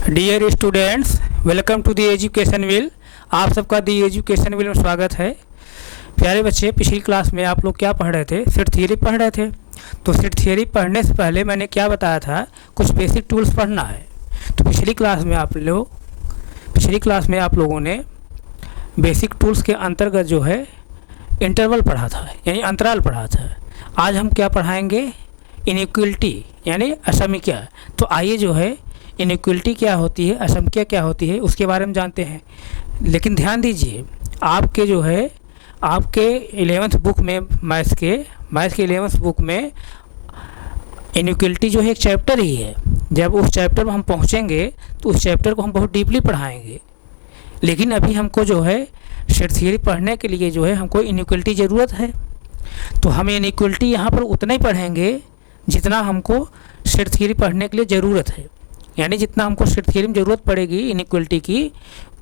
Dear students, welcome to the education wheel. आप सबका दी education wheel में स्वागत है। प्यारे बच्चे, पिछली क्लास में आप लोग क्या पढ़ रहे थे? सेट थियरी पढ़ रहे थे। तो सेट थियरी पढ़ने से पहले मैंने क्या बताया था? कुछ बेसिक टूल्स पढ़ना है। तो पिछली क्लास में आप लोगों ने बेसिक टूल्स के अंतर्गत जो है इंटरवल पढ़ा था, यानी अंतराल पढ़ा था। आज हम क्या पढ़ाएंगे? इनइक्वलिटी यानी असमख्या। तो आइए जो है इनइक्वलिटी क्या होती है, असमख्या क्या होती है, उसके बारे में जानते हैं। लेकिन ध्यान दीजिए, आपके जो है आपके 11th बुक में मैथ्स के 11th बुक में इनइक्वलिटी जो है एक चैप्टर ही है। जब उस चैप्टर में हम पहुंचेंगे तो उस चैप्टर को हम बहुत डीपली पढ़ाएंगे। लेकिन अभी हमको जो है सेट थियरी पढ़ने के लिए जो है हमको इनइक्वलिटी ज़रूरत है। तो हम इनइक्वलिटी यहाँ पर उतना ही पढ़ेंगे जितना हमको सेट थियरी पढ़ने के लिए ज़रूरत है। यानी जितना हमको सेट थियरी में ज़रूरत पड़ेगी इनइक्वलिटी की,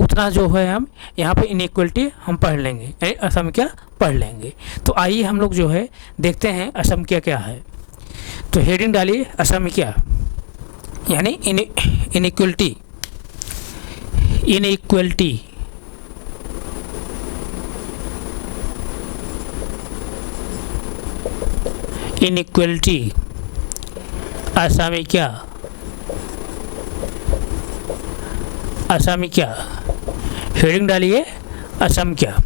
उतना जो है हम यहाँ पर इनइक्वलिटी हम पढ़ लेंगे, यानी असमख्या पढ़ लेंगे। तो आइए हम लोग जो है देखते हैं असमख्या क्या है। तो हेडिंग डालिए असमख्या यानी इनइक्वलिटी। इनइक्वलिटी इनइक्वलिटी असमख्या। असमख्या हेडिंग डालिए असमख्या।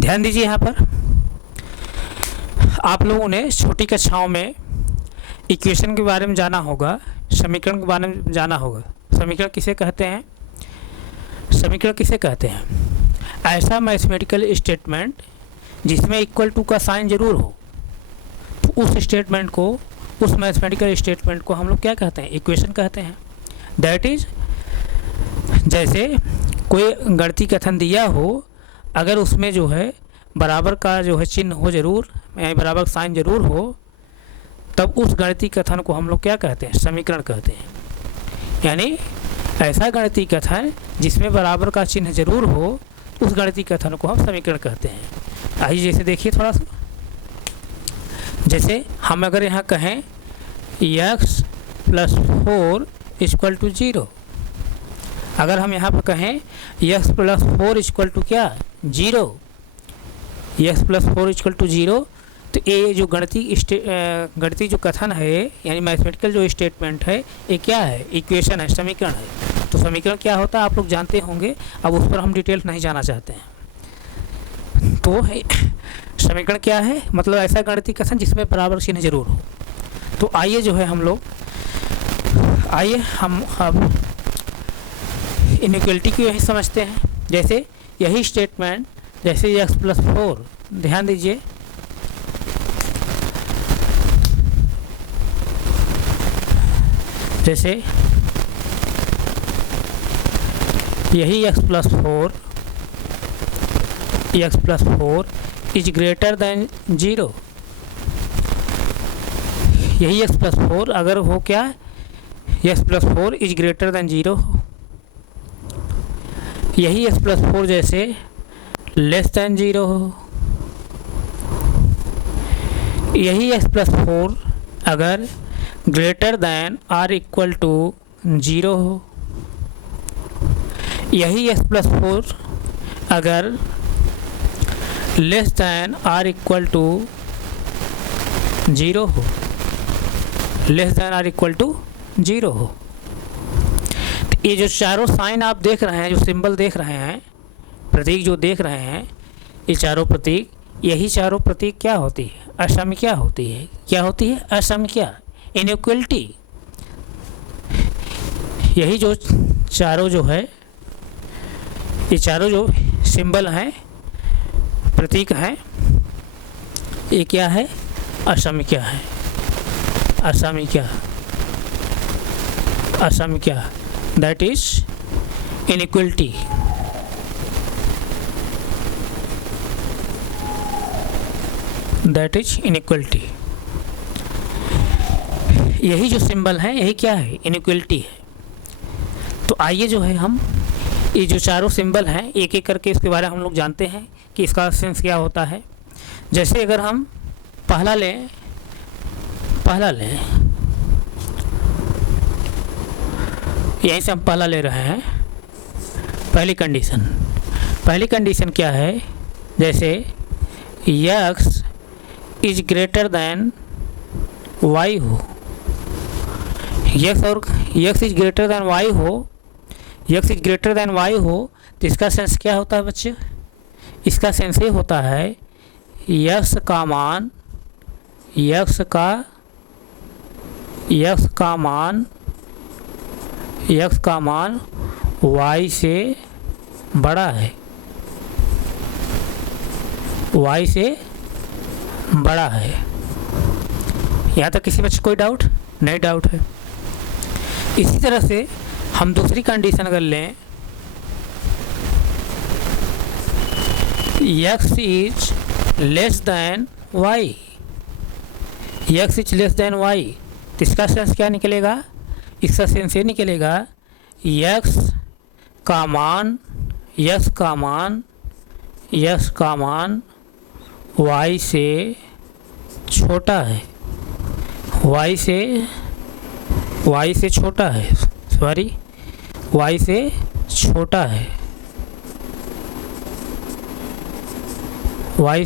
ध्यान दीजिए, यहाँ पर आप लोगों ने छोटी कक्षाओं में इक्वेशन के बारे में जाना होगा, समीकरण के बारे में जाना होगा। समीकरण किसे कहते हैं? समीकरण किसे कहते हैं? ऐसा मैथमेटिकल स्टेटमेंट जिसमें इक्वल टू का साइन जरूर हो, तो उस स्टेटमेंट को, उस मैथमेटिकल स्टेटमेंट को हम लोग क्या कहते हैं? इक्वेशन कहते हैं। दैट इज, जैसे कोई गणितीय कथन दिया हो, अगर उसमें जो है बराबर का जो है चिन्ह हो जरूर, यानी बराबर साइन जरूर हो, तब उस गणितीय कथन को हम लोग क्या कहते हैं? समीकरण कहते हैं। यानी ऐसा गणितीय कथन जिसमें बराबर का चिन्ह जरूर हो, उस गणितीय कथन को हम समीकरण कहते हैं। आइए जैसे देखिए थोड़ा सा, जैसे हम अगर यहाँ कहें x + 4 = 0, अगर हम यहाँ पर कहें x + 4 = क्या? 0, x + 4 = 0, तो ये जो गणितीय जो कथन है, यानी मैथमेटिकल जो स्टेटमेंट है, ये क्या है? इक्वेशन है, समीकरण है। तो समीकरण क्या होता है आप लोग जानते होंगे, अब उस पर हम डिटेल नहीं जाना चाहते हैं। तो समीकरण क्या है? मतलब ऐसा गणितीय कथन जिसमें बराबर चिन्ह जरूर हो। तो आइए जो है हम अब इनइक्वलिटी को यही समझते हैं। जैसे यही स्टेटमेंट, जैसे x + 4, ध्यान दीजिए, जैसे यही x + 4 इज ग्रेटर देन 0। यही x + 4 अगर हो क्या? x + 4 इज ग्रेटर देन 0 हो। यही x + 4 जैसे लेस देन 0 हो। यही x + 4 अगर ग्रेटर देन r = 0 हो। यही x + 4 अगर लेस दैन r = 0 हो। लेस दैन r = 0 हो। तो ये जो चारों साइन आप देख रहे हैं, जो सिंबल देख रहे हैं, प्रतीक जो देख रहे हैं, ये चारों प्रतीक, यही चारों प्रतीक क्या होती है? असमख्या होती है। क्या होती है? असमख्या, इनइक्वलिटी। यही जो चारों जो है, ये चारों जो सिंबल हैं, प्रतीक हैं, ये क्या है? असमख्या है। असमख्या, असमख्या, that is inequality. That is inequality. यही जो सिंबल है, यही क्या है? इनइक्वलिटी है। तो आइए जो है हम ये जो चारों सिंबल हैं, एक एक करके इसके बारे में हम लोग जानते हैं कि इसका सेंस क्या होता है। जैसे अगर हम पहला लें यहीं से हम पहला ले रहे हैं। पहली कंडीशन क्या है, जैसे x is greater then y हो, x is greater then y हो, तो इसका सेंस क्या होता है बच्चे? इसका सेंस ये होता है x का मान y से बड़ा है, यहाँ तक किसी बच्चे कोई डाउट नहीं? डाउट है। इसी तरह से हम दूसरी कंडीशन अगर लें, x is less then y, तो इसका सेंस क्या निकलेगा? इसका सेंस ये निकलेगा x का मान y से छोटा है, y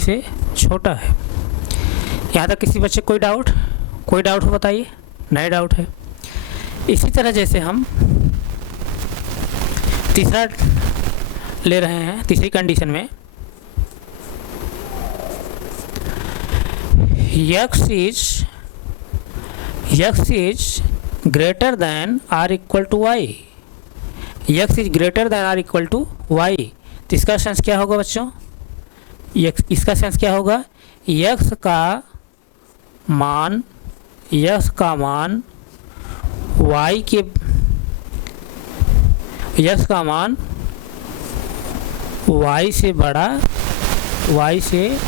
से छोटा है। यहाँ तक किसी बच्चे कोई डाउट हो बताइए? नहीं डाउट है। इसी तरह जैसे हम तीसरा ले रहे हैं, तीसरी कंडीशन में x is greater than or equal to y, तो इसका सेंस क्या होगा बच्चों? इसका सेंस क्या होगा? x का मान y से बड़ा, y से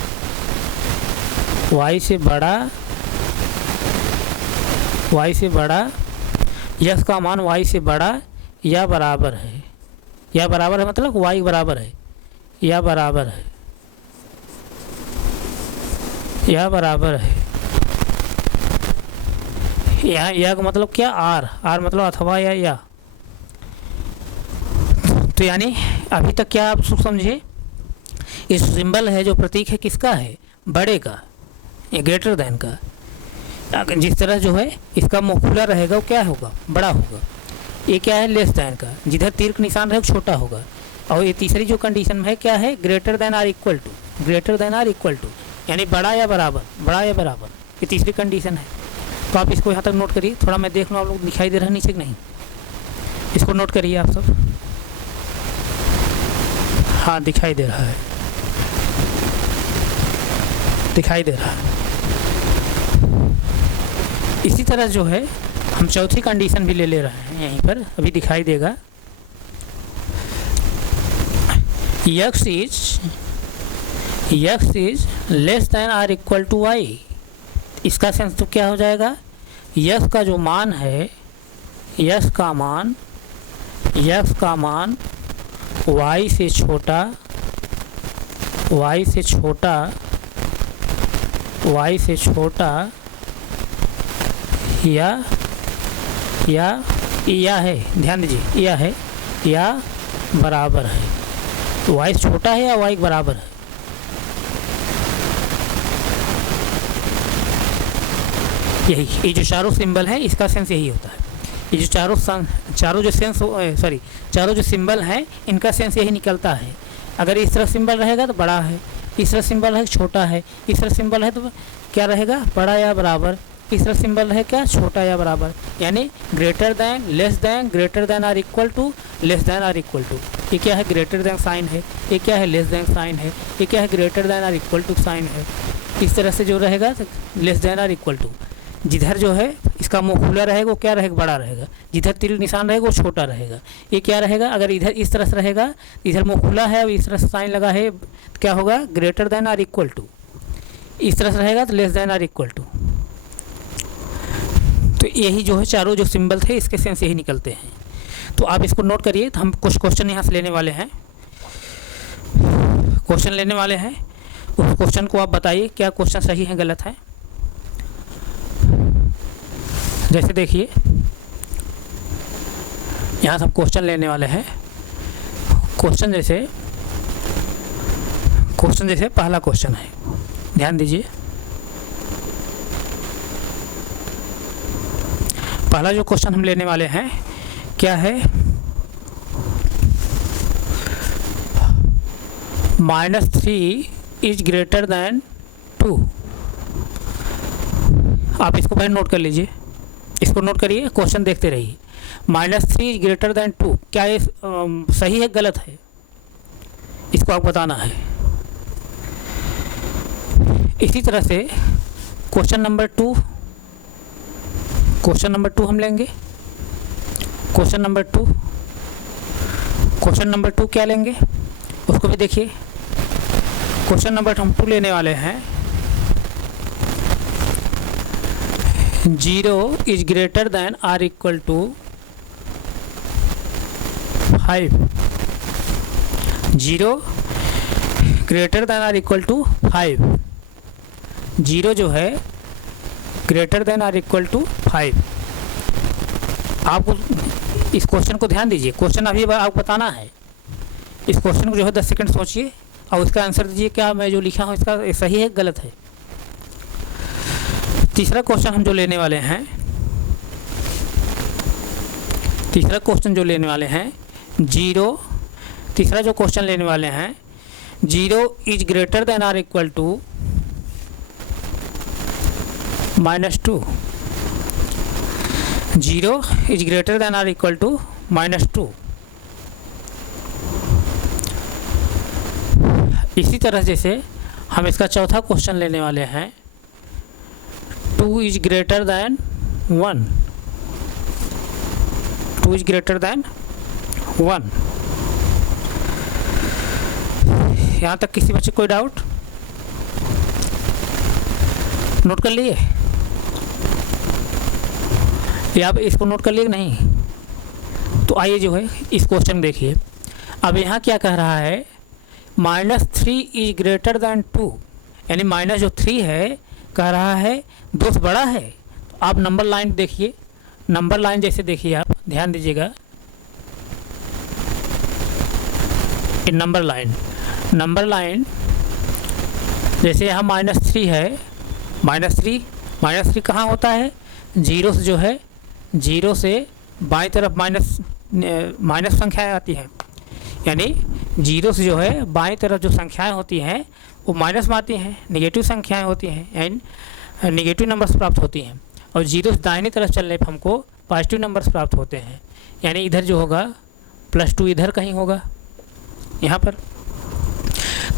बड़ा, x का मान y से बड़ा या बराबर है, मतलब y बराबर है या बराबर है, यहाँ या का मतलब क्या? आर मतलब अथवा या। तो यानी अभी तक क्या आप समझे? इस सिंबल है जो प्रतीक है किसका है? बड़े का, ये ग्रेटर दैन का। जिस तरह जो है इसका मुँह खुला रहेगा वो क्या होगा? बड़ा होगा। ये क्या है? लेस दैन का, जिधर तीर का निशान रहे वो छोटा होगा। और ये तीसरी जो कंडीशन में है क्या है? Greater than or equal to, यानी बड़ा या बराबर, ये तीसरी कंडीशन है। तो आप इसको यहाँ तक नोट करिए। थोड़ा मैं देख लूँ आप लोग दिखाई दे रहा है नीचे कि नहीं, इसको नोट करिए आप सब। हाँ दिखाई दे रहा है। इसी तरह जो है हम चौथी कंडीशन भी ले रहे हैं, यहीं पर अभी दिखाई देगा। x is less than or equal to y, इसका सेंस तो क्या हो जाएगा? x का जो मान है, x का मान y से छोटा या है, ध्यान दीजिए, या बराबर है। तो y छोटा है या y बराबर है? ये जो चारों सिंबल है इसका सेंस यही होता है। ये जो चारों जो सिंबल हैं इनका सेंस यही निकलता है। अगर इस तरह सिंबल रहेगा तो बड़ा है, इस तरह सिंबल है छोटा है, इस तरह सिंबल है तो क्या रहेगा? बड़ा या बराबर। इस तरह सिंबल है क्या? छोटा या बराबर, यानी greater than, less than, greater than or equal to, less than or equal to. ये क्या है? ग्रेटर दैन साइन है। ये क्या है? लेस दैन साइन है। ये क्या है? Greater than or equal to sign है। इस तरह से जो रहेगा less than or equal to. जिधर जो है इसका मुंह खुला रहेगा वो क्या रहेगा? बड़ा रहेगा। जिधर तीर निशान रहेगा वो छोटा रहेगा। ये क्या रहेगा? अगर इधर इस तरह से रहेगा, इधर मुंह खुला है और इस तरह से साइन लगा है, तो क्या होगा? Greater than or equal to. इस तरह से रहेगा तो less than or equal to. तो यही जो है चारों जो सिंबल थे इसके सेंस यही निकलते हैं। तो आप इसको नोट करिए। तो हम कुछ क्वेश्चन यहाँ से लेने वाले हैं, उस क्वेश्चन को आप बताइए क्या क्वेश्चन सही है गलत है। जैसे देखिए यहाँ से हम क्वेश्चन लेने वाले हैं। क्वेश्चन जैसे पहला क्वेश्चन है, ध्यान दीजिए। पहला जो क्वेश्चन हम लेने वाले हैं क्या है, -3 इज ग्रेटर दैन 2। आप इसको पहले नोट कर लीजिए, इसको नोट करिए, क्वेश्चन देखते रहिए। -3 इज ग्रेटर दैन 2, क्या ये सही है गलत है, इसको आपको बताना है। इसी तरह से क्वेश्चन नंबर टू हम लेंगे। क्वेश्चन नंबर टू क्या लेंगे उसको भी देखिए। क्वेश्चन नंबर हम 2 लेने वाले हैं, 0 is greater than or equal to 5। 0 greater than or equal to 5। 0 जो है greater than or equal to 5। आपको इस क्वेश्चन को ध्यान दीजिए, क्वेश्चन अभी आपको बताना है। इस क्वेश्चन को जो है 10 सेकंड सोचिए और उसका आंसर दीजिए, क्या मैं जो लिखा हूँ इसका सही है गलत है। तीसरा क्वेश्चन हम जो लेने वाले हैं, तीसरा जो क्वेश्चन लेने वाले हैं 0 is greater than or equal to -2। 0 is greater than or equal to -2। इसी तरह जैसे हम इसका चौथा क्वेश्चन लेने वाले हैं, 2 is greater then 1। 2 is greater then 1। यहाँ तक किसी बच्चे कोई डाउट? नोट कर लिए या आप इसको नोट कर लिए नहीं? तो आइए जो है इस क्वेश्चन देखिए। अब यहाँ क्या कह रहा है, -3 इज ग्रेटर दैन 2, यानी माइनस जो 3 है कह रहा है 2 से बड़ा है। तो आप नंबर लाइन देखिए, नंबर लाइन जैसे देखिए, आप ध्यान दीजिएगा। ये नंबर लाइन जैसे यहाँ -3 है, -3 कहाँ होता है, 0 से जो है 0 से बाईं तरफ माइनस संख्याएँ आती हैं, यानी 0 से जो है बाईं तरफ जो संख्याएं होती हैं वो माइनस में आती हैं, नेगेटिव संख्याएं होती हैं एंड नेगेटिव नंबर्स प्राप्त होती हैं। और 0 से दाहिनी तरफ चलने पर हमको पॉजिटिव नंबर्स प्राप्त होते हैं, यानी इधर जो होगा +2 इधर कहीं होगा यहाँ पर।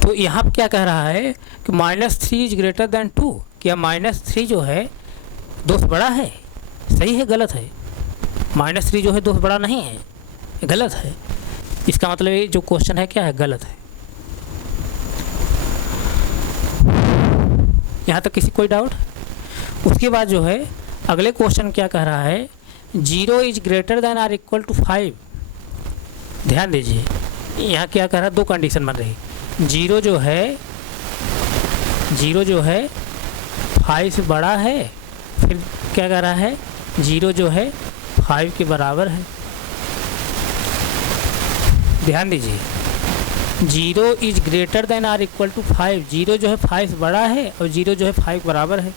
तो यहाँ पर क्या कह रहा है कि -3 इज ग्रेटर दैन 2, क्या -3 जो है 2 से बड़ा है, सही है गलत है? -3 जो है 2 से बड़ा नहीं है, गलत है। इसका मतलब ये जो क्वेश्चन है क्या है, गलत है। यहाँ तक किसी कोई डाउट? उसके बाद जो है अगले क्वेश्चन क्या कह रहा है, 0 is greater than or equal to 5। ध्यान दीजिए, यहाँ क्या कह रहा है, 2 कंडीशन बन रही। 0 जो है 5 से बड़ा है, फिर क्या कह रहा है 0 जो है 5 के बराबर है। ध्यान दीजिए, 0 is greater than or equal to 5। 0 जो है 5 से बड़ा है और 0 जो है 5 बराबर है।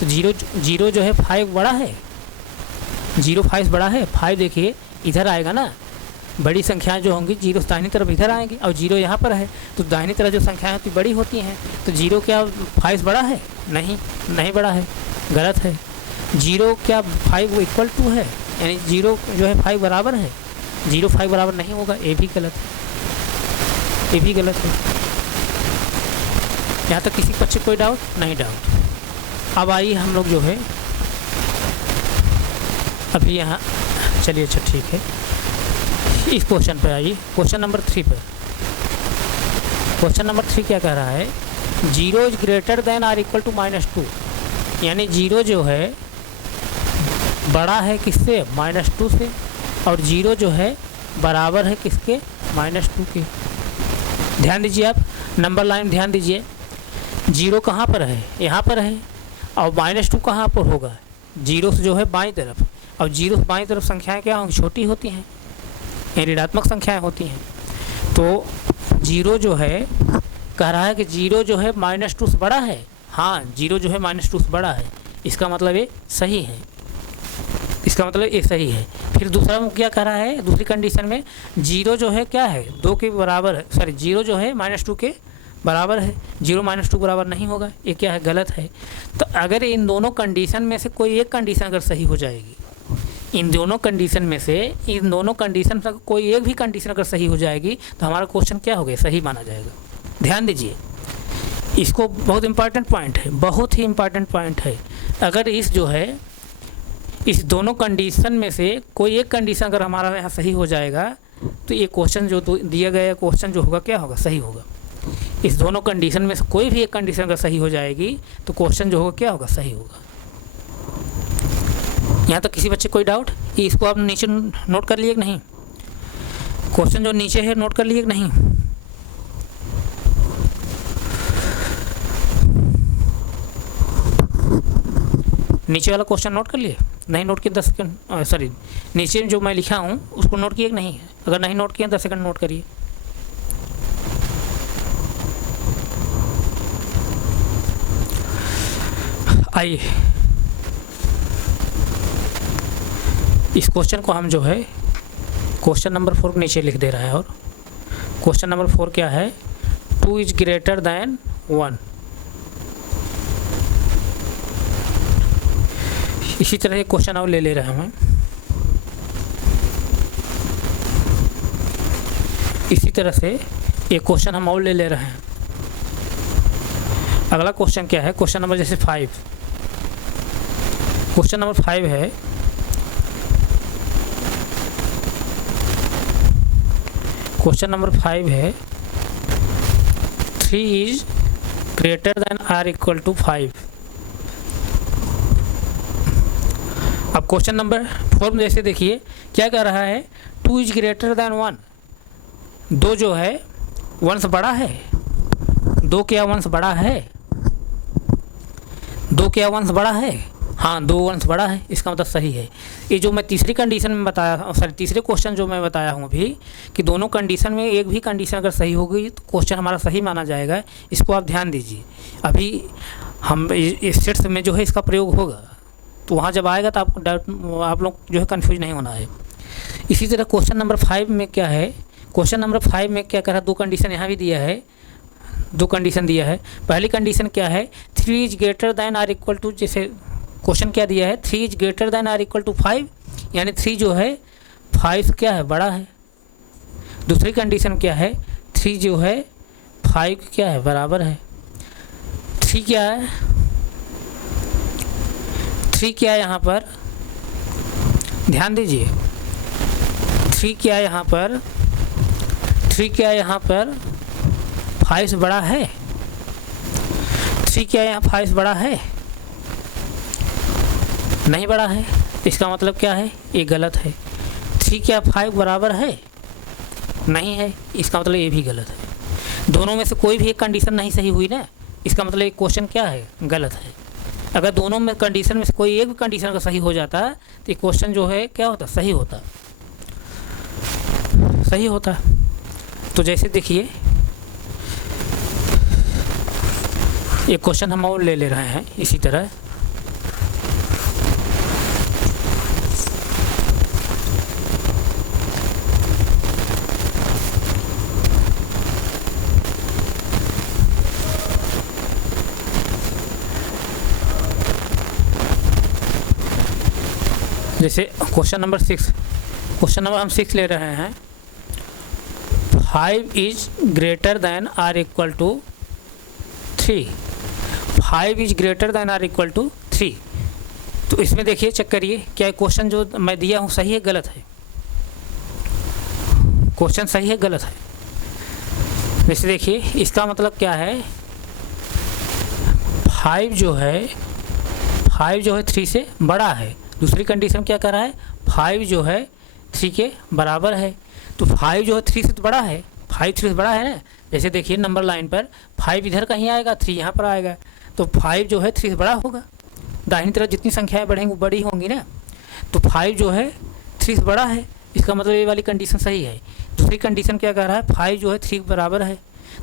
तो 0 जो है 5 बड़ा है, 0 5 बड़ा है, 5 देखिए इधर आएगा ना, बड़ी संख्याएं जो होंगी 0 से दाहिनी तरफ इधर आएंगी और 0 यहाँ पर है, तो दाहिनी तरफ जो संख्याएं होती बड़ी होती हैं। तो 0 क्या 5 से बड़ा है? नहीं बड़ा है, गलत है। 0 क्या 5 इक्वल टू है, यानी 0 जो है 5 बराबर है, 0 5 बराबर नहीं होगा, ये भी गलत है, यहाँ तक किसी बच्चे कोई डाउट नहीं? डाउट। अब आइए हम लोग जो है अभी यहाँ चलिए, अच्छा ठीक है, इस क्वेश्चन पे आइए, क्वेश्चन नंबर 3 पे। क्वेश्चन नंबर 3 क्या कह रहा है, 0 is greater than or equal to -2, यानी 0 जो है बड़ा है किससे, -2 से, और 0 जो है बराबर है किसके, -2 के। ध्यान दीजिए, आप नंबर लाइन ध्यान दीजिए, 0 कहाँ पर है, यहाँ पर है, और -2 कहाँ पर होगा, 0 से जो है बाईं तरफ, और 0 से बाईं तरफ संख्याएं क्या होंगी, छोटी होती हैं, ये ऋणात्मक संख्याएं होती हैं। तो 0 जो है कह रहा है कि 0 जो है -2 से बड़ा है। हाँ, 0 जो है -2 से बड़ा है, इसका मतलब ये सही है, इसका मतलब ये सही है। फिर दूसरा क्या कह रहा है, दूसरी कंडीशन में 0 जो है क्या है 2 के बराबर है, सॉरी 0 जो है -2 के बराबर है। 0 -2 बराबर नहीं होगा, ये क्या है, गलत है। तो अगर इन दोनों कंडीशन में से कोई एक कंडीशन अगर सही हो जाएगी, इन दोनों कंडीशन में से इन दोनों कंडीशन से कोई एक भी कंडीशन अगर सही हो जाएगी तो हमारा क्वेश्चन क्या हो गया, सही माना जाएगा। ध्यान दीजिए, इसको बहुत इंपॉर्टेंट पॉइंट है, बहुत ही इंपॉर्टेंट पॉइंट है। अगर इस जो है इस दोनों कंडीशन में से कोई एक कंडीशन अगर हमारा यहाँ सही हो जाएगा तो ये क्वेश्चन जो दिया गया क्वेश्चन जो होगा क्या होगा, सही होगा। इस दोनों कंडीशन में से कोई भी एक कंडीशन अगर सही हो जाएगी तो क्वेश्चन जो होगा क्या होगा, सही होगा। यहाँ तक किसी बच्चे कोई डाउट? इसको आप नीचे नोट कर लिए कि नहीं? क्वेश्चन जो नीचे है नोट कर लिए कि नहीं? नीचे वाला क्वेश्चन नोट कर लिए? नहीं नोट किए 10 सेकंड, सॉरी नीचे जो मैं लिखा हूँ उसको नोट किए कि नहीं? अगर नहीं नोट किए 10 सेकंड नोट करिए। आइए इस क्वेश्चन को हम जो है क्वेश्चन नंबर 4 नीचे लिख दे रहा है। और क्वेश्चन नंबर 4 क्या है, 2 इज ग्रेटर दैन 1। इसी तरह एक क्वेश्चन और ले रहे हैं हम। इसी तरह से एक क्वेश्चन हम और ले रहे हैं। अगला क्वेश्चन क्या है, क्वेश्चन नंबर जैसे 5, क्वेश्चन नंबर 5 है, क्वेश्चन नंबर 5 है 3 is greater than or equal to 5। अब क्वेश्चन नंबर 4 में जैसे देखिए क्या कह रहा है, 2 इज ग्रेटर दैन 1। 2 जो है 1 से बड़ा है। 2 क्या 1 से बड़ा है? 2 क्या 1 से बड़ा है? हाँ, 2 1 से बड़ा है, इसका मतलब सही है। ये जो मैं तीसरी कंडीशन में बताया, सॉरी तीसरे क्वेश्चन जो मैं बताया हूँ अभी कि दोनों कंडीशन में एक भी कंडीशन अगर सही होगी तो क्वेश्चन हमारा सही माना जाएगा। इसको आप ध्यान दीजिए। अभी हम इस सेट्स में जो है इसका प्रयोग होगा तो वहाँ जब आएगा तो आपको डाउट, आप लोग जो है कन्फ्यूज नहीं होना है। इसी तरह क्वेश्चन नंबर 5 में क्या है, क्वेश्चन नंबर 5 में क्या कह रहा है, 2 कंडीशन यहाँ भी दिया है, 2 कंडीशन दिया है। पहली कंडीशन क्या है, 3 is greater than or equal to, जैसे क्वेश्चन क्या दिया है, 3 is greater than or equal to 5, यानी 3 जो है 5 से क्या है, बड़ा है। दूसरी कंडीशन क्या है, 3 जो है 5 क्या है, बराबर है। 3 क्या है, 3 क्या है यहाँ पर, ध्यान दीजिए, 3 क्या है यहाँ पर, 3 क्या है यहाँ पर, 5 से बड़ा है। 3 क्या है यहाँ 5 से बड़ा है? नहीं बड़ा है, इसका मतलब क्या है, ये गलत है। 3 क्या 5 बराबर है? नहीं है, इसका मतलब ये भी गलत है। दोनों में से कोई भी एक कंडीशन नहीं सही हुई ना, इसका मतलब ये क्वेश्चन क्या है, गलत है। अगर दोनों में कंडीशन में से कोई एक भी कंडीशन अगर सही हो जाता तो ये क्वेश्चन जो है क्या होता, सही होता, सही होता। तो जैसे देखिए एक क्वेश्चन हम और ले रहे हैं इसी तरह। जैसे क्वेश्चन नंबर 6, क्वेश्चन नंबर हम 6 ले रहे हैं, 5 is greater than or equal to 3। 5 is greater than or equal to 3। तो इसमें देखिए चेक करिए क्या क्वेश्चन जो मैं दिया हूँ सही है गलत है, क्वेश्चन सही है गलत है। जैसे देखिए इसका मतलब क्या है, 5 जो है 3 से बड़ा है। दूसरी कंडीशन क्या कर रहा है, 5 जो है 3 के बराबर है। तो 5 जो है 3 से तो बड़ा है, 5 3 से बड़ा है ना। जैसे देखिए नंबर लाइन पर 5 इधर कहीं आएगा, 3 यहाँ पर आएगा, तो 5 जो है 3 से बड़ा होगा। दाहिनी तरफ जितनी संख्याएं बढ़ेंगी वो बड़ी होंगी ना, तो 5 जो है 3 से बड़ा है, इसका मतलब ये वाली कंडीशन सही है। दूसरी कंडीशन क्या कह रहा है, 5 जो है 3 के बराबर है,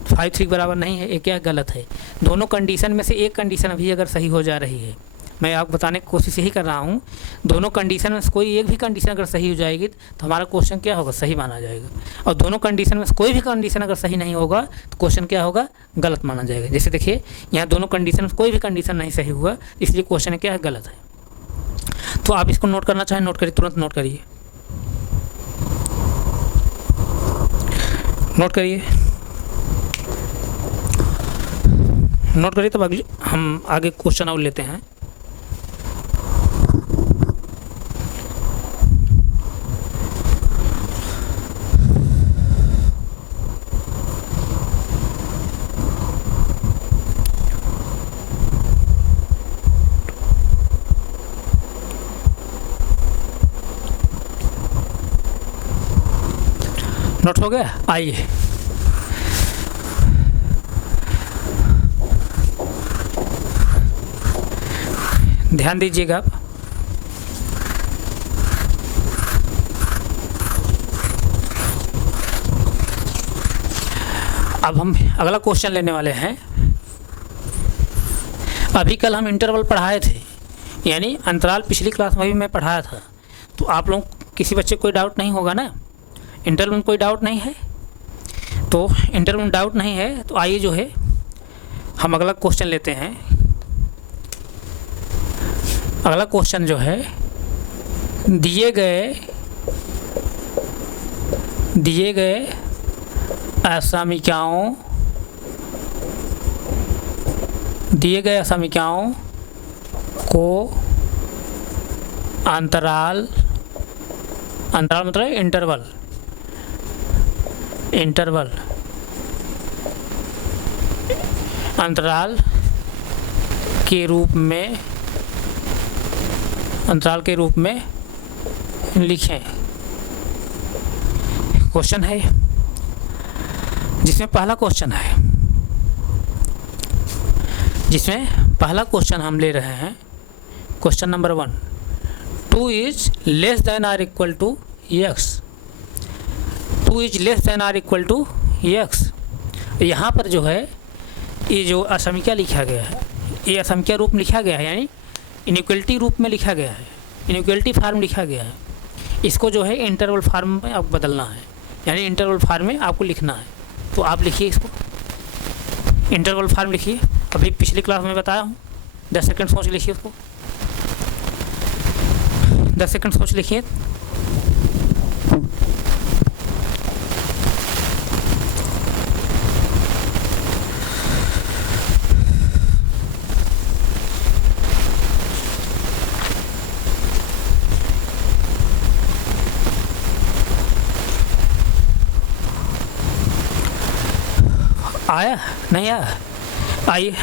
5 3 के बराबर नहीं है, ये क्या गलत है। दोनों कंडीशन में से एक कंडीशन अभी अगर सही हो जा रही है, मैं आपको बताने की कोशिश यही कर रहा हूँ, दोनों कंडीशन में से कोई एक भी कंडीशन अगर सही हो जाएगी तो हमारा क्वेश्चन क्या होगा, सही माना जाएगा। और दोनों कंडीशन में से कोई भी कंडीशन अगर सही नहीं होगा तो क्वेश्चन क्या होगा, गलत माना जाएगा। जैसे देखिए यहाँ दोनों कंडीशन में कोई भी कंडीशन नहीं सही हुआ, इसलिए क्वेश्चन क्या है, गलत है। तो आप इसको नोट करना चाहें, नोट करिए, तुरंत नोट करिए, नोट करिए, नोट करिए, तब अगले हम आगे क्वेश्चन और लेते हैं। नोट हो गया, आइए ध्यान दीजिएगा आप। अब हम अगला क्वेश्चन लेने वाले हैं। अभी कल हम इंटरवल पढ़ाए थे, यानी अंतराल पिछली क्लास में भी मैं पढ़ाया था। तो आप लोग किसी बच्चे को कोई डाउट नहीं होगा ना, इंटरवल में कोई डाउट नहीं है। तो इंटरवल में डाउट नहीं है तो आइए जो है हम अगला क्वेश्चन लेते हैं। अगला क्वेश्चन जो है, दिए गए असमीकाओं को अंतराल मतलब इंटरवल अंतराल के रूप में लिखें। क्वेश्चन है जिसमें पहला क्वेश्चन हम ले रहे हैं। Question number 1, 2 is less than or equal to x. 2 is less than or equal to x. यहाँ पर जो है ये जो असमीका लिखा गया है, ये असमीका रूप में लिखा गया है, यानी इनइक्वलिटी रूप में लिखा गया है, इनइक्वलिटी फार्म लिखा गया है। इसको जो है इंटरवल फार्म में आपको बदलना है, यानी इंटरवल फार्म में आपको लिखना है। तो आप लिखिए, इसको इंटरवल फार्म लिखिए। अभी पिछली क्लास में बताया हूँ, 10 सेकंड सोच लिखिए, उसको 10 सेकंड सोच लिखिए। आया नहीं आया? आइए,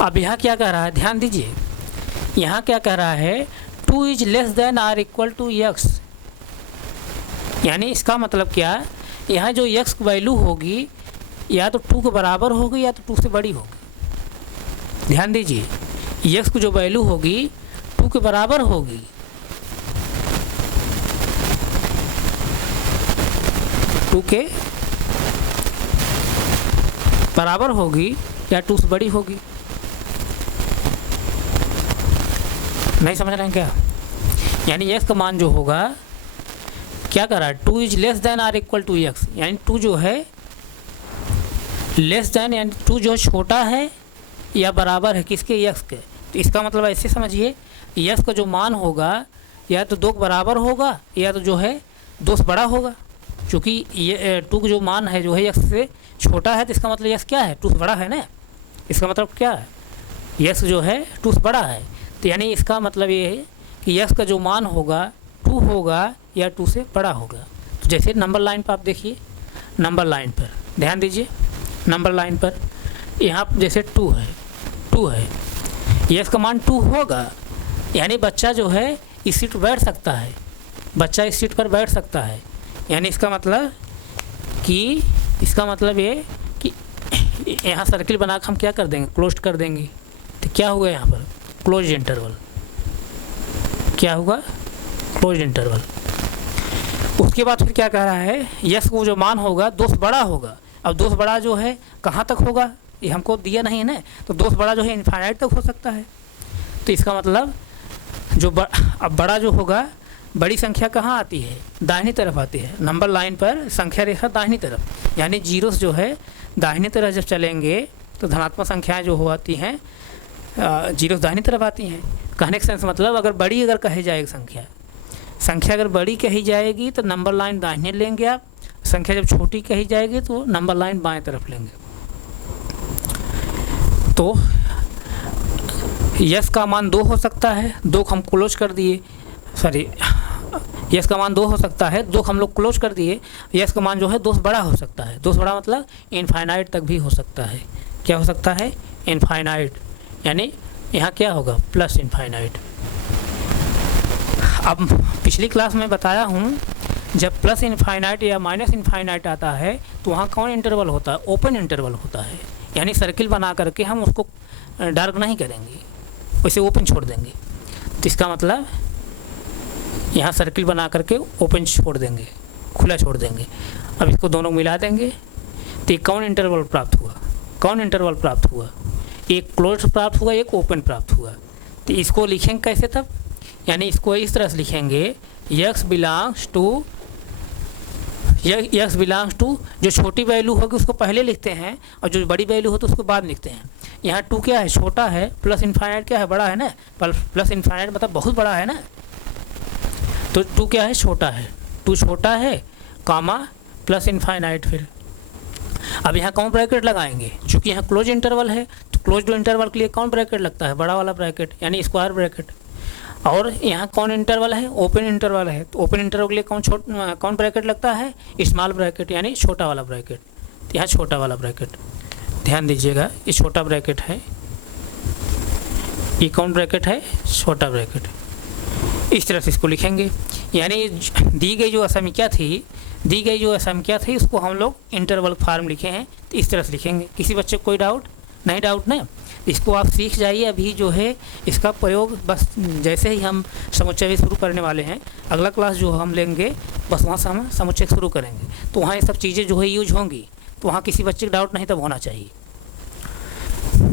अब यहाँ क्या कह रहा है, ध्यान दीजिए। यहाँ क्या कह रहा है, 2 is less than or equal to x. यानी इसका मतलब क्या, यहाँ जो एक्स की वैल्यू होगी या तो 2 के बराबर होगी या तो 2 से बड़ी होगी। ध्यान दीजिए, एक्स की जो वैल्यू होगी 2 के बराबर होगी, बराबर होगी या 2 से बड़ी होगी। नहीं समझ रहे हैं क्या? यानी x का मान जो होगा, क्या कर रहा है, 2 is less than or equal to x. यानी 2 जो है लेस देन, यानी 2 जो छोटा है या बराबर है किसके, x के। तो इसका मतलब ऐसे समझिए, x का जो मान होगा या तो 2 के बराबर होगा या तो जो है 2 से बड़ा होगा। क्योंकि ये 2 का जो मान है जो है x से छोटा है, तो इसका मतलब x क्या है, 2 से बड़ा है ना। इसका मतलब क्या है, x जो है 2 से बड़ा है। तो यानी इसका मतलब ये है कि x का जो मान होगा 2 होगा या 2 से बड़ा होगा। तो जैसे नंबर लाइन पर आप देखिए, नंबर लाइन पर ध्यान दीजिए, नंबर लाइन पर यहाँ जैसे 2 है, x का मान 2 होगा, यानी बच्चा जो है इस सीट पर बैठ सकता है, बच्चा इस सीट पर बैठ सकता है। यानी इसका मतलब ये कि यहाँ सर्किल बना कर हम क्या कर देंगे, क्लोज कर देंगे। तो क्या होगा यहाँ पर, क्लोज इंटरवल। क्या होगा, क्लोज इंटरवल। उसके बाद फिर क्या कह रहा है, यस को जो मान होगा दोस्त बड़ा होगा। अब दोस्त बड़ा जो है कहाँ तक होगा, ये हमको दिया नहीं है ना, तो दोस्त बड़ा जो है इनफाइनाइट तक हो सकता है। तो इसका मतलब जो अब बड़ा जो होगा, बड़ी संख्या कहाँ आती है, दाहिनी तरफ आती है। नंबर लाइन पर संख्या रेखा दाहिनी तरफ, यानी जीरोस जो है दाहिनी तरफ जब चलेंगे तो धनात्मक संख्याएं जो हो आती हैं जीरोस दाहिनी तरफ आती हैं। कहने का सेंस मतलब अगर बड़ी अगर कही जाएगी संख्या अगर बड़ी कही जाएगी तो नंबर लाइन दाहिने लेंगे आप, संख्या जब छोटी कही जाएगी तो नंबर लाइन बाएं तरफ लेंगे। तो यस का मान 2 हो सकता है, 2 को हम क्लोज कर दिए, सॉरी यस का मान 2 हो सकता है, 2 हम लोग क्लोज कर दिए। यस का मान जो है दोस्त बड़ा हो सकता है, दोस्त बड़ा मतलब इनफाइनाइट तक भी हो सकता है। क्या हो सकता है, इनफाइनाइट, यानी यहाँ क्या होगा प्लस इनफाइनाइट। अब पिछली क्लास में बताया हूँ जब प्लस इनफाइनाइट या माइनस इनफाइनाइट आता है तो वहाँ कौन इंटरवल होता है, ओपन इंटरवल होता है, यानी सर्किल बना करके हम उसको डार्क नहीं करेंगे, उसे ओपन छोड़ देंगे। तो इसका मतलब यहाँ सर्किल बना करके ओपन छोड़ देंगे, खुला छोड़ देंगे। अब इसको दोनों मिला देंगे तो एक कौन इंटरवल प्राप्त हुआ, कौन इंटरवल प्राप्त हुआ, एक क्लोज प्राप्त हुआ, एक ओपन प्राप्त हुआ। तो इसको लिखेंगे कैसे तब, यानी इसको इस तरह से लिखेंगे x बिलोंग्स टू जो छोटी वैल्यू होगी उसको पहले लिखते हैं और जो बड़ी वैल्यू हो तो उसको बाद लिखते हैं। यहाँ 2 क्या है, छोटा है, प्लस इनफाइनाइट क्या है, बड़ा है ना, प्लस इनफाइनाइट मतलब बहुत बड़ा है ना, तो 2 क्या है, छोटा है, 2 छोटा है, कामा प्लस इनफाइनाइट। फिर अब यहाँ कौन ब्रैकेट लगाएंगे, चूँकि यहाँ क्लोज इंटरवल है तो क्लोज इंटरवल के लिए कौन ब्रैकेट लगता है, बड़ा वाला ब्रैकेट, यानी स्क्वायर ब्रैकेट। और यहाँ कौन इंटरवल है, ओपन इंटरवल है, तो ओपन इंटरवल के लिए कौन ब्रैकेट लगता है, स्मॉल ब्रैकेट, यानी छोटा वाला ब्रैकेट। तो यहाँ छोटा वाला ब्रैकेट, ध्यान दीजिएगा, ये छोटा ब्रैकेट है, ये कौन ब्रैकेट है, छोटा ब्रैकेट। इस तरह से इसको लिखेंगे, यानी दी गई जो असंख्या थी उसको हम लोग इंटरवल फार्म लिखे हैं, तो इस तरह से लिखेंगे। किसी बच्चे को कोई डाउट नहीं, डाउट ना, इसको आप सीख जाइए। अभी जो है इसका प्रयोग बस जैसे ही हम समुच्चय शुरू करने वाले हैं, अगला क्लास जो हम लेंगे बस वहाँ से हम समुच्चय शुरू करेंगे, तो वहाँ ये सब चीज़ें जो है यूज होंगी, तो वहाँ किसी बच्चे का डाउट नहीं तब होना चाहिए।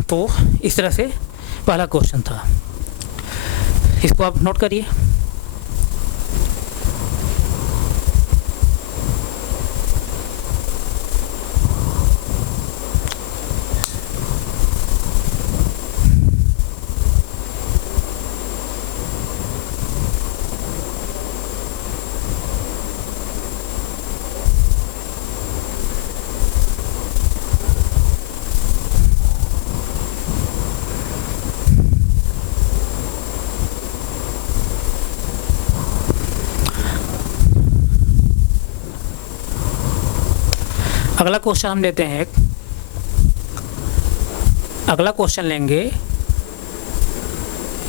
तो इस तरह से पहला क्वेश्चन था, इसको आप नोट करिए। अगला क्वेश्चन हम लेते हैं अगला क्वेश्चन लेंगे,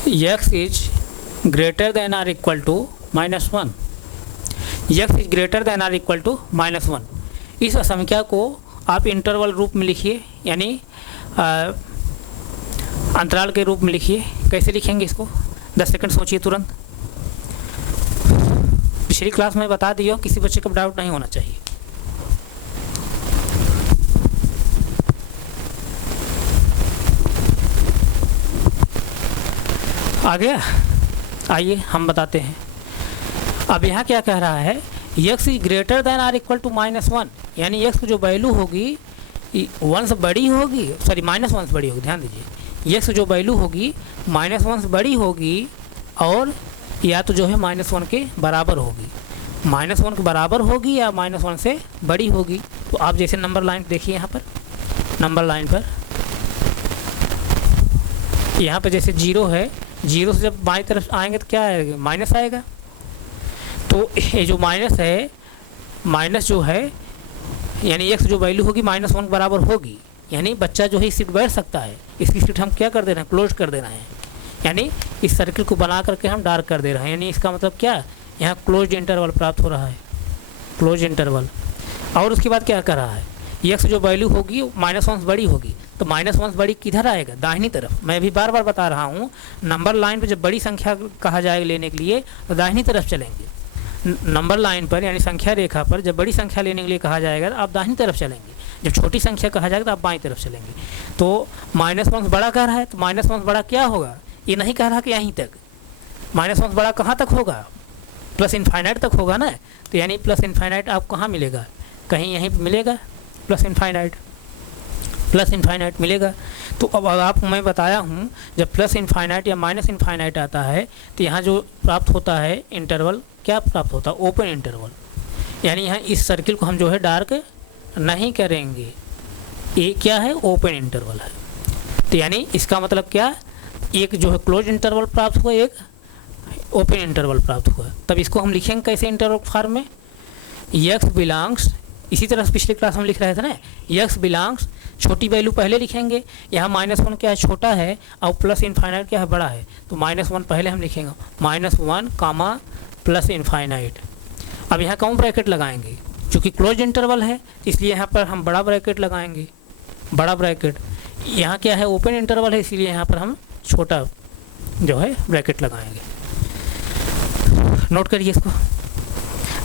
x is greater than or equal to -1, x is greater than or equal to -1। इस असंख्या को आप इंटरवल रूप में लिखिए, यानी अंतराल के रूप में लिखिए। कैसे लिखेंगे इसको, 10 सेकंड सोचिए तुरंत। पिछली क्लास में बता दिया, किसी बच्चे का डाउट नहीं होना चाहिए। आ गया, आइए हम बताते हैं। अब यहाँ क्या कह रहा है, x is greater than or equal to -1, यानी x की जो वैल्यू होगी 1 से बड़ी होगी, सॉरी -1 से बड़ी होगी, ध्यान दीजिए, x जो वैल्यू होगी -1 से बड़ी होगी और या तो जो है -1 के बराबर होगी, -1 के बराबर होगी या -1 से बड़ी होगी। तो आप जैसे नंबर लाइन देखिए, यहाँ पर नंबर लाइन पर यहाँ पर जैसे 0 है, 0 से जब बाएं तरफ आएंगे तो क्या आएगा, माइनस आएगा। तो ये जो माइनस है, माइनस जो है यानी x जो वैल्यू होगी -1 के बराबर होगी, यानी बच्चा जो है इस सीट बैठ सकता है। इसकी सीट हम क्या कर दे रहे हैं, क्लोज कर देना है, यानी इस सर्किल को बना करके हम डार्क कर दे रहे हैं। यानी इसका मतलब क्या, यहाँ क्लोज इंटरवल प्राप्त हो रहा है, क्लोज इंटरवल। और उसके बाद क्या कर रहा है, x जो वैल्यू होगी -1 से बड़ी होगी, तो -1 से बड़ी किधर आएगा, दाहिनी तरफ। मैं भी बार बार बता रहा हूँ, नंबर लाइन पे जब बड़ी संख्या कहा जाएगा लेने के लिए तो दाहिनी तरफ चलेंगे। नंबर लाइन पर यानी संख्या रेखा पर जब बड़ी संख्या लेने के लिए कहा जाएगा तो आप दाहिनी तरफ चलेंगे, जब छोटी संख्या कहा जाएगा तो आप बाईं तरफ चलेंगे। तो -1 बड़ा कह रहा है तो -1 बड़ा क्या होगा, ये नहीं कह रहा कि यहीं तक, -1 बड़ा कहाँ तक होगा, प्लस इनफाइनाइट तक होगा ना। तो यानी प्लस इनफाइनाइट आपको कहाँ मिलेगा, कहीं यहीं मिलेगा प्लस इनफाइनाइट मिलेगा। तो अब आपको मैं बताया हूँ जब प्लस इनफाइनाइट या माइनस इनफाइनाइट आता है तो यहाँ जो प्राप्त होता है इंटरवल, क्या प्राप्त होता है, ओपन इंटरवल। यानी यहाँ इस सर्किल को हम जो है डार्क नहीं करेंगे, ये क्या है, ओपन इंटरवल है। तो यानी इसका मतलब क्या, एक जो है क्लोज इंटरवल प्राप्त हुआ, एक ओपन इंटरवल प्राप्त हुआ। तब इसको हम लिखेंगे कैसे इंटरवल फॉर्म में, x बिलोंग्स, इसी तरह से पिछले क्लास में लिख रहे थे ना, x बिलोंग्स, छोटी वैल्यू पहले लिखेंगे, यहाँ -1 क्या है, छोटा है, और प्लस इनफाइनाइट क्या है, बड़ा है। तो -1 पहले हम लिखेंगे, -1 कामा प्लस इनफाइनाइट। अब यहाँ कौन ब्रैकेट लगाएंगे, चूँकि क्लोज इंटरवल है इसलिए यहाँ पर हम बड़ा ब्रैकेट लगाएंगे, बड़ा ब्रैकेट। यहाँ क्या है, ओपन इंटरवल है इसलिए यहाँ पर हम छोटा जो है ब्रैकेट लगाएंगे। नोट करिए इसको,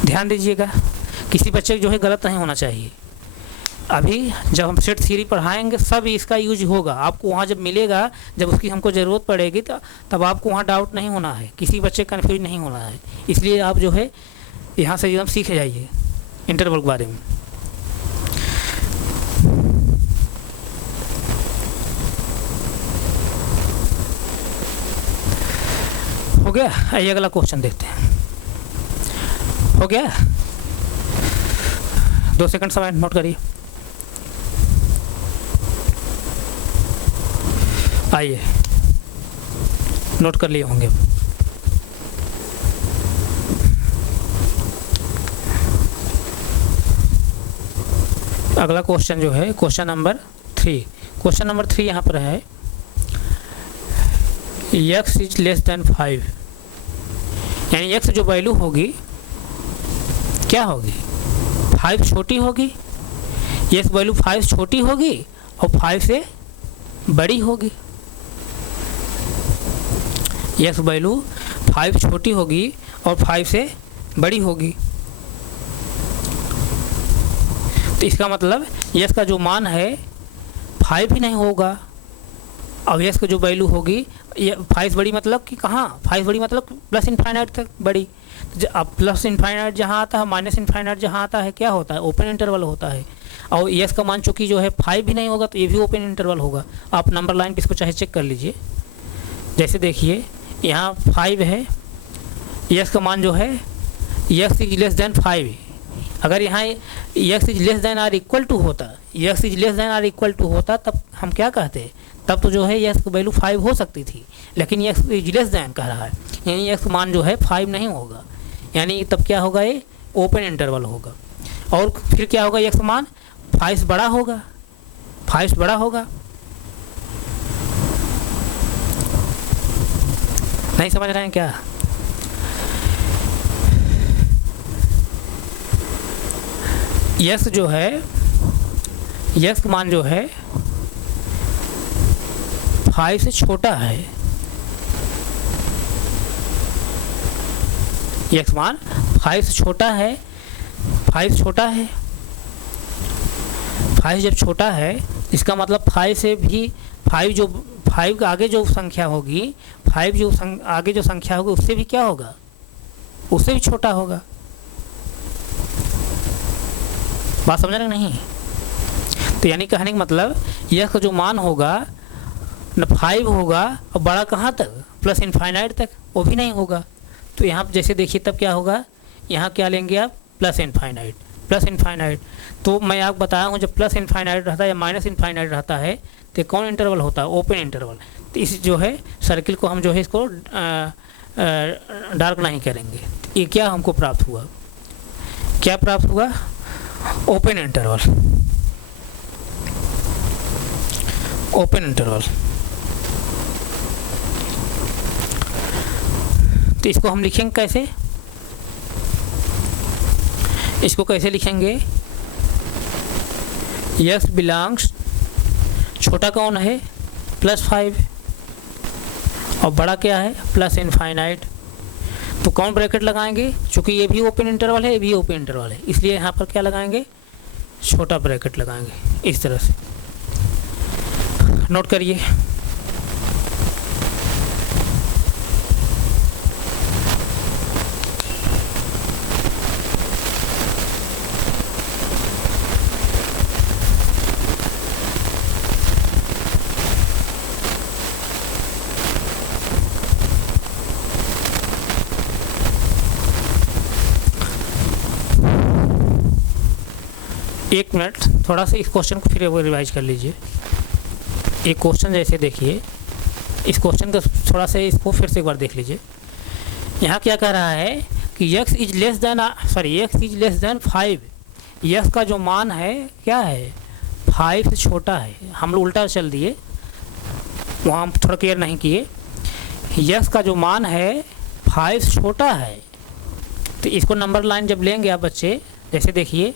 ध्यान दीजिएगा, किसी बच्चे को जो है गलत नहीं होना चाहिए। अभी जब हम सेट थ्योरी पढ़ाएंगे सब इसका यूज होगा, आपको वहाँ जब मिलेगा, जब उसकी हमको ज़रूरत पड़ेगी तब आपको वहाँ डाउट नहीं होना है, किसी बच्चे का कन्फ्यूज नहीं होना है। इसलिए आप जो है यहाँ से एकदम सीख जाइए इंटरवल के बारे में। हो गया, आइए अगला क्वेश्चन देखते हैं। हो गया, 2 सेकंड समय नोट करिए। आइए, नोट कर लिए होंगे। अगला क्वेश्चन जो है क्वेश्चन नंबर 3, क्वेश्चन नंबर 3 यहाँ पर है x इज लेस देन 5, यानी x जो वैल्यू होगी क्या होगी, 5 छोटी होगी, x वैल्यू 5 छोटी होगी और 5 से बड़ी होगी। x वैल्यू 5 छोटी होगी और 5 से बड़ी होगी। तो इसका मतलब x का जो मान है 5 ही नहीं होगा, और x का जो वैल्यू होगी 5 बड़ी मतलब कि कहाँ, 5 बड़ी मतलब प्लस इनफाइनाइट तक बड़ी। अब प्लस इनफाइनाइट जहाँ आता है, माइनस इनफाइनाइट जहाँ आता है, क्या होता है, ओपन इंटरवल होता है। और x का मान चूँकि जो है 5 भी नहीं होगा तो ये भी ओपन इंटरवल होगा। आप नंबर लाइन पे इसको चाहे चेक कर लीजिए, जैसे देखिए यहाँ 5 है, x का मान जो है x इज लेस देन 5, अगर यहाँ x is less than or equal to होता, x is less than or equal to होता तब हम क्या कहते, तब तो जो है x की वैल्यू 5 हो सकती थी, लेकिन x इज लेस देन कह रहा है, यानी x मान जो है 5 नहीं होगा, यानी तब क्या होगा, ये ओपन इंटरवल होगा। और फिर क्या होगा, x मान 5 से बड़ा होगा, 5 से बड़ा होगा। नहीं समझ रहे हैं क्या, x जो है, x मान जो है 5 से छोटा है, x मान 5 से छोटा है, 5 छोटा है, 5 जब छोटा है इसका मतलब 5 से भी 5 के आगे जो संख्या होगी, 5 जो आगे जो संख्या होगी उससे भी क्या होगा, उससे भी छोटा होगा। बात समझ रहे नहीं, तो यानी कहने का मतलब यह का जो मान होगा न 5 होगा और बड़ा कहाँ तक, प्लस इनफाइनाइट तक, वो भी नहीं होगा। तो यहाँ जैसे देखिए तब क्या होगा, यहाँ क्या लेंगे आप, प्लस इनफाइनाइट, प्लस इनफाइनाइट। तो मैं आपको बताया हूँ जब प्लस इनफाइनाइट रहता है या माइनस इनफाइनाइट रहता है तो कौन इंटरवल होता है, ओपन इंटरवल। तो इस जो है सर्किल को हम जो है इसको डार्क नहीं करेंगे। ये क्या हमको प्राप्त हुआ, क्या प्राप्त हुआ, ओपन इंटरवल, ओपन इंटरवल। तो इसको हम लिखेंगे कैसे, इसको कैसे लिखेंगे, x बिलोंग्स, छोटा कौन है, +5 और बड़ा क्या है, प्लस इनफाइनाइट। तो कौन ब्रैकेट लगाएंगे, चूँकि ये भी ओपन इंटरवल है, ये भी ओपन इंटरवल है, इसलिए यहाँ पर क्या लगाएंगे, छोटा ब्रैकेट लगाएंगे इस तरह से। नोट करिए। एक मिनट, थोड़ा सा इस क्वेश्चन को फिर एक बार रिवाइज कर लीजिए। एक क्वेश्चन जैसे देखिए, इस क्वेश्चन का थोड़ा सा इसको फिर से एक बार देख लीजिए। यहाँ क्या कह रहा है कि x is less then x is less then 5। x का जो मान है क्या है, 5 से छोटा है। हम लोग उल्टा चल दिए, वहाँ हम थोड़ा क्लियर नहीं किए। x का जो मान है 5 से छोटा है, तो इसको नंबर लाइन जब लेंगे आप बच्चे, जैसे देखिए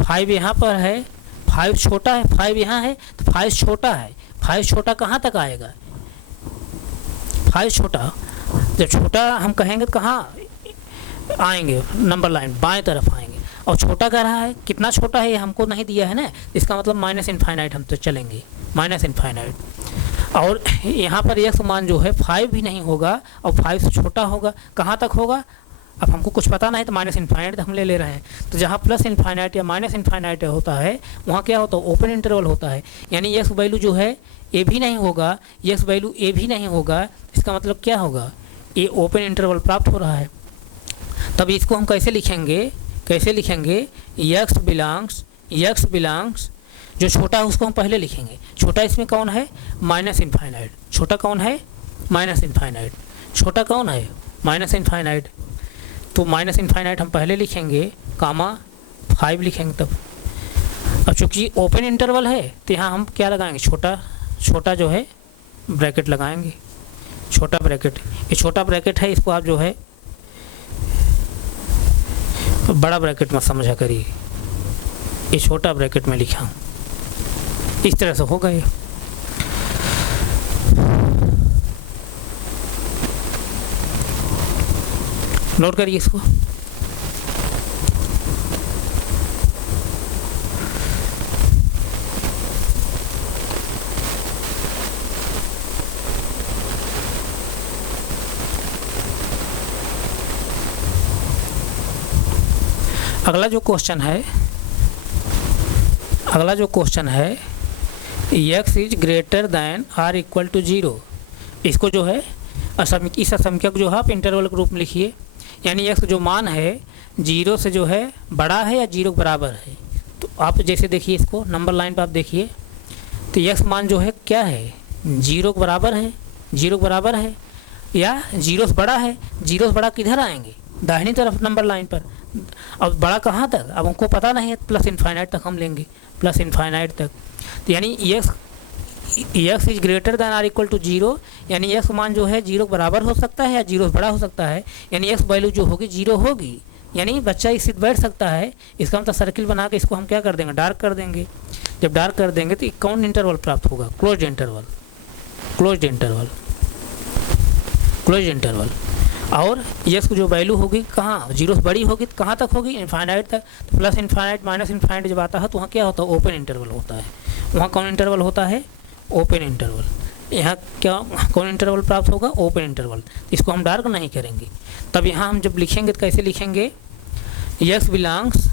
5 यहाँ पर है, 5 छोटा है, 5 यहाँ है, तो 5 छोटा है। 5 छोटा कहाँ तक आएगा, 5 छोटा, जब छोटा हम कहेंगे तो कहाँ आएंगे, नंबर लाइन बाएं तरफ आएंगे। और छोटा कह रहा है, कितना छोटा है ये हमको नहीं दिया है ना, इसका मतलब माइनस इनफाइनाइट हम तो चलेंगे, माइनस इनफाइनाइट। और यहाँ पर x मान जो है 5 भी नहीं होगा और 5 से छोटा होगा, कहाँ तक होगा, अब हमको कुछ पता नहीं तो माइनस इनफाइनाइट हम ले रहे हैं। तो जहाँ प्लस इनफाइनाइट या माइनस इनफाइनाइट होता है, वहाँ क्या होता है, ओपन इंटरवल होता है। यानी x वैल्यू जो है ए भी नहीं होगा, x वैल्यू ए भी नहीं होगा, इसका मतलब क्या होगा, ये ओपन इंटरवल प्राप्त हो रहा है। तब इसको हम कैसे लिखेंगे, x बिलोंग्स जो छोटा है उसको हम पहले लिखेंगे। छोटा इसमें कौन है, माइनस इनफाइनाइट। छोटा कौन है, माइनस इनफाइनाइट। छोटा कौन है, माइनस इनफाइनाइट। तो माइनस इनफाइनाइट हम पहले लिखेंगे, कामा 5 लिखेंगे तब। अब चूँकि ओपन इंटरवल है तो यहाँ हम क्या लगाएंगे, छोटा जो है ब्रैकेट लगाएंगे, छोटा ब्रैकेट। ये छोटा ब्रैकेट है, इसको आप जो है बड़ा ब्रैकेट मत समझा करिए, ये छोटा ब्रैकेट में लिखा हूँ, इस तरह से हो गए। नोट करिए इसको। अगला जो क्वेश्चन है, x is greater than or equal to 0। इसको जो है इस असंख्यक जो है आप इंटरवल के रूप में लिखिए। यानी x जो मान है 0 से जो है बड़ा है या 0 के बराबर है। तो आप जैसे देखिए इसको नंबर लाइन पर आप देखिए, तो x मान जो है क्या है, 0 के बराबर है, 0 के बराबर है या 0 से बड़ा है। 0 से बड़ा किधर आएंगे, दाहिनी तरफ नंबर लाइन पर। अब बड़ा कहाँ तक, अब हमको पता नहीं है, प्लस इनफाइनाइट तक हम लेंगे, प्लस इनफाइनाइट तक। तो यानी x is greater than or equal to 0, यानी x मान जो है 0 के बराबर हो सकता है या 0 से बड़ा हो सकता है। यानी x वैल्यू जो होगी 0 होगी, यानी बच्चा इस बैठ सकता है। इसका मतलब सर्किल बना के इसको हम क्या कर देंगे, डार्क कर देंगे। जब डार्क कर देंगे तो कौन इंटरवल प्राप्त होगा, क्लोज्ड इंटरवल। और x जो वैल्यू होगी कहाँ, 0 से बड़ी होगी तो कहाँ तक होगी, इनफाइनाइट तक। तो प्लस इनफाइनाइट माइनस इनफाइनाइट जब आता है तो वहाँ क्या होता है, ओपन इंटरवल होता है। वहाँ कौन इंटरवल होता है, ओपन इंटरवल। यहाँ क्या कौन इंटरवल प्राप्त होगा, ओपन इंटरवल। इसको हम डार्क नहीं करेंगे। तब यहाँ हम जब लिखेंगे तो कैसे लिखेंगे, x बिलोंग्स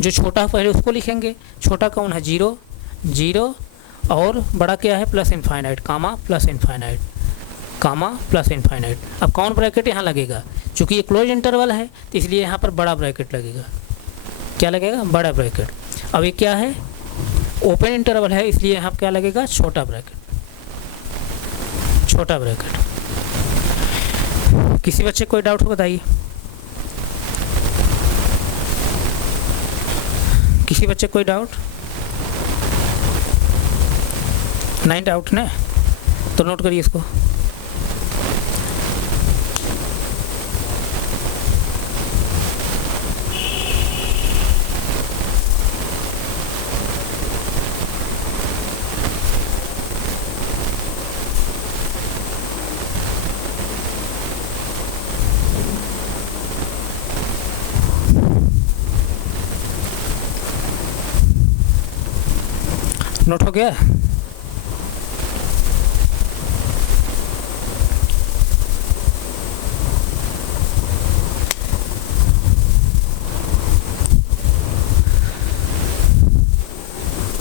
जो छोटा है पहले उसको लिखेंगे। छोटा कौन है, 0 और बड़ा क्या है, प्लस इनफाइनाइट, कामा प्लस इनफाइनाइट। अब कौन ब्रैकेट यहाँ लगेगा, चूँकि ये क्लोज इंटरवल है तो इसलिए यहाँ पर बड़ा ब्रैकेट लगेगा। क्या लगेगा, बड़ा ब्रैकेट। अब ये क्या है, ओपन इंटरवल है, इसलिए यहाँ क्या लगेगा, छोटा ब्रैकेट। किसी बच्चे को कोई डाउट हो बताइए, किसी बच्चे कोई डाउट नहीं, डाउट ना, तो नोट करिए इसको। नोट हो गया?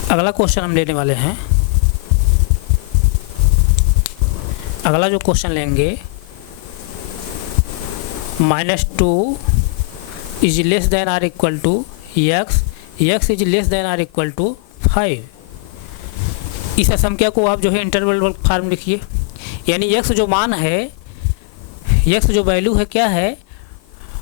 अगला क्वेश्चन हम लेने वाले हैं। अगला जो क्वेश्चन लेंगे, -2 is less than or equal to x, x is less than or equal to 5। इस असंख्या को आप जो है इंटरवल फॉर्म लिखिए, यानी x जो मान है, x जो वैल्यू है क्या है,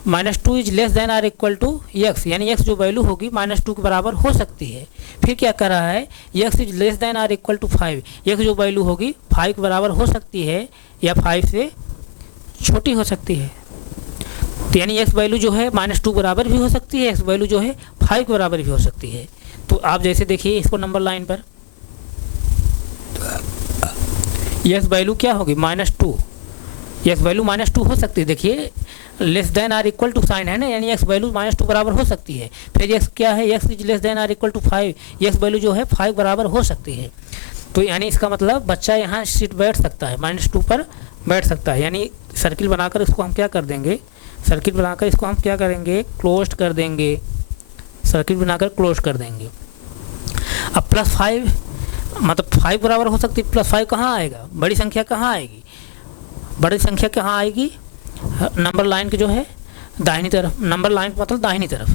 -2 is less than or equal to x, यानी x जो वैल्यू होगी -2 के बराबर हो सकती है। फिर क्या कर रहा है, x is less than or equal to 5, x जो वैल्यू होगी 5 के बराबर हो सकती है या 5 से छोटी हो सकती है। तो यानी x वैल्यू जो है -2 बराबर भी हो सकती है, x वैल्यू जो है 5 के बराबर भी हो सकती है। तो आप जैसे देखिए इसको नंबर लाइन पर, x वैल्यू क्या होगी -2, x वैल्यू -2 हो सकती है। देखिए less than or equal to sign है ना, यानी x वैल्यू -2 बराबर हो सकती है। फिर x क्या है, x is less than or equal to 5, x value जो है 5 बराबर हो सकती है। तो यानी इसका मतलब बच्चा यहाँ सीट बैठ सकता है, -2 पर बैठ सकता है। यानी सर्किल बनाकर इसको हम क्या कर देंगे, सर्किट बनाकर इसको हम क्या करेंगे, क्लोज कर देंगे, सर्किट बनाकर क्लोज कर देंगे। अब +5 मतलब 5 बराबर हो सकती है, +5 कहाँ आएगा, बड़ी संख्या कहाँ आएगी, बड़ी संख्या कहाँ आएगी, नंबर लाइन के जो है दाहिनी तरफ, नंबर लाइन मतलब दाहिनी तरफ।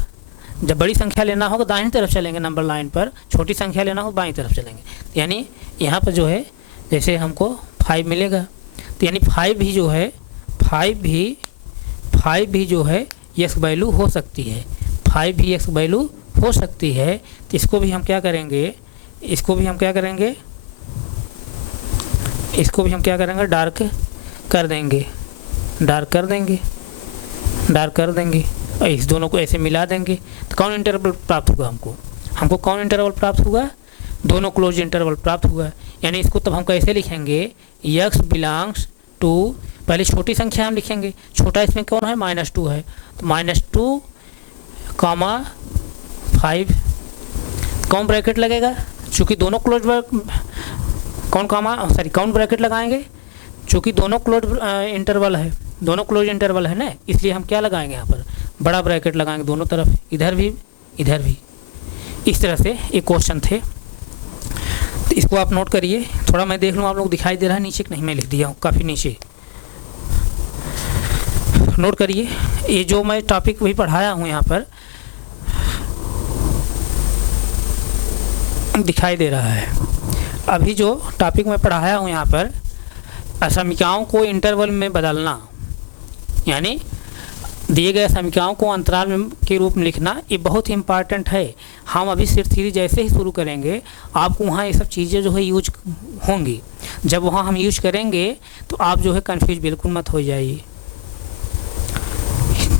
जब बड़ी संख्या लेना होगा दाहिनी तरफ चलेंगे नंबर लाइन पर, छोटी संख्या लेना हो बाईं तरफ चलेंगे। यानी यहाँ पर जो है जैसे हमको 5 मिलेगा, तो यानी 5 भी जो है 5 भी जो है x वैल्यू हो सकती है, 5 भी x वैल्यू हो सकती है। तो इसको भी हम क्या करेंगे, इसको भी हम क्या करेंगे, इसको भी हम क्या करेंगे, डार्क कर देंगे, डार्क कर देंगे, डार्क कर देंगे और इस दोनों को ऐसे मिला देंगे। तो कौन इंटरवल प्राप्त होगा, हमको कौन इंटरवल प्राप्त हुआ, दोनों क्लोज इंटरवल प्राप्त हुआ। यानी इसको तब हम कैसे लिखेंगे, x बिलोंग्स टू, पहले छोटी संख्या हम लिखेंगे, छोटा इसमें कौन है, -2 है, तो -2, 5 कौन ब्रैकेट लगेगा, चूँकि दोनों क्लोज कौन ब्रैकेट लगाएंगे, चूँकि दोनों क्लोज इंटरवल है, दोनों क्लोज इंटरवल है ना, इसलिए हम क्या लगाएंगे यहाँ पर, बड़ा ब्रैकेट लगाएंगे दोनों तरफ, इधर भी इधर भी। इस तरह से एक क्वेश्चन थे, तो इसको आप नोट करिए। थोड़ा मैं देख लूँ आप लोग दिखाई दे रहा है नीचे कि नहीं, मैं लिख दिया हूँ काफ़ी नीचे, नोट करिए। ये जो मैं टॉपिक वही पढ़ाया हूँ यहाँ पर दिखाई दे रहा है। अभी जो टॉपिक मैं पढ़ाया हूँ यहाँ पर, असमीकाओं को इंटरवल में बदलना, यानी दिए गए समीकरणों को अंतराल में के रूप में लिखना, ये बहुत ही इम्पॉर्टेंट है। हम अभी सिर्फ थ्योरी जैसे ही शुरू करेंगे आपको वहाँ ये सब चीज़ें जो है यूज होंगी। जब वहाँ हम यूज करेंगे तो आप जो है कंफ्यूज बिल्कुल मत हो जाइए।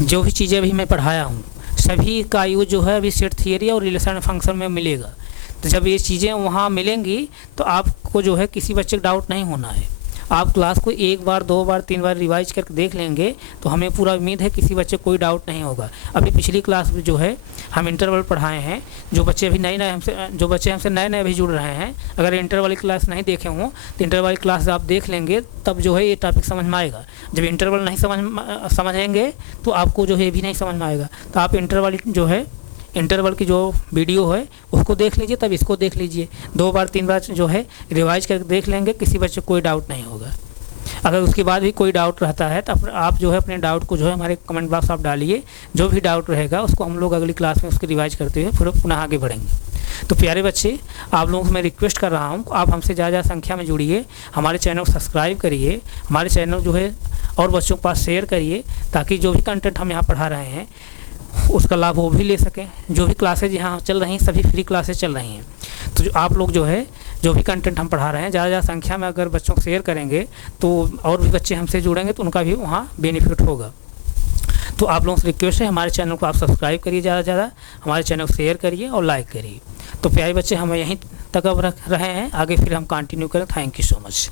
जो भी चीज़ें अभी मैं पढ़ाया हूँ सभी का यूज जो है अभी सेट थियरी और रिलेशन फंक्शन में मिलेगा। तो जब ये चीज़ें वहाँ मिलेंगी तो आपको जो है किसी बच्चे को डाउट नहीं होना है। आप क्लास को 1 बार 2 बार 3 बार रिवाइज करके देख लेंगे तो हमें पूरा उम्मीद है किसी बच्चे को कोई डाउट नहीं होगा। अभी पिछली क्लास में जो है हम इंटरवल पढ़ाए हैं, जो बच्चे अभी हमसे नए अभी जुड़ रहे हैं, अगर इंटरवल वाली क्लास नहीं देखे हों तो इंटरवल वाली क्लास आप देख लेंगे, तब जो है ये टॉपिक समझ में आएगा। जब इंटरवल नहीं समझेंगे तो आपको जो है ये भी नहीं समझ में आएगा। तो आप इंटरवल की जो वीडियो है उसको देख लीजिए, तब इसको देख लीजिए। 2 बार 3 बार जो है रिवाइज करके देख लेंगे, किसी बच्चे को कोई डाउट नहीं होगा। अगर उसके बाद भी कोई डाउट रहता है तो आप जो है अपने डाउट को जो है हमारे कमेंट बॉक्स आप डालिए। जो भी डाउट रहेगा उसको हम लोग अगली क्लास में उसकी रिवाइज करते हुए फिर पुनः आगे बढ़ेंगे। तो प्यारे बच्चे, आप लोगों से मैं रिक्वेस्ट कर रहा हूँ आप हमसे ज़्यादा संख्या में जुड़िए, हमारे चैनल को सब्सक्राइब करिए, हमारे चैनल जो है और बच्चों के पास शेयर करिए, ताकि जो भी कंटेंट हम यहाँ पढ़ा रहे हैं उसका लाभ वो भी ले सकें। जो भी क्लासेज यहाँ चल रही हैं सभी फ्री क्लासेज चल रही हैं। तो जो आप लोग जो है जो भी कंटेंट हम पढ़ा रहे हैं ज़्यादा संख्या में अगर बच्चों को शेयर करेंगे तो और भी बच्चे हमसे जुड़ेंगे तो उनका भी वहाँ बेनिफिट होगा। तो आप लोगों से रिक्वेस्ट है हमारे चैनल को आप सब्सक्राइब करिए, ज़्यादा से ज़्यादा हमारे चैनल को शेयर करिए और लाइक करिए। तो प्यारे बच्चे, हम यहीं तक अब रख रहे हैं, आगे फिर हम कंटिन्यू करें। Thank you so much.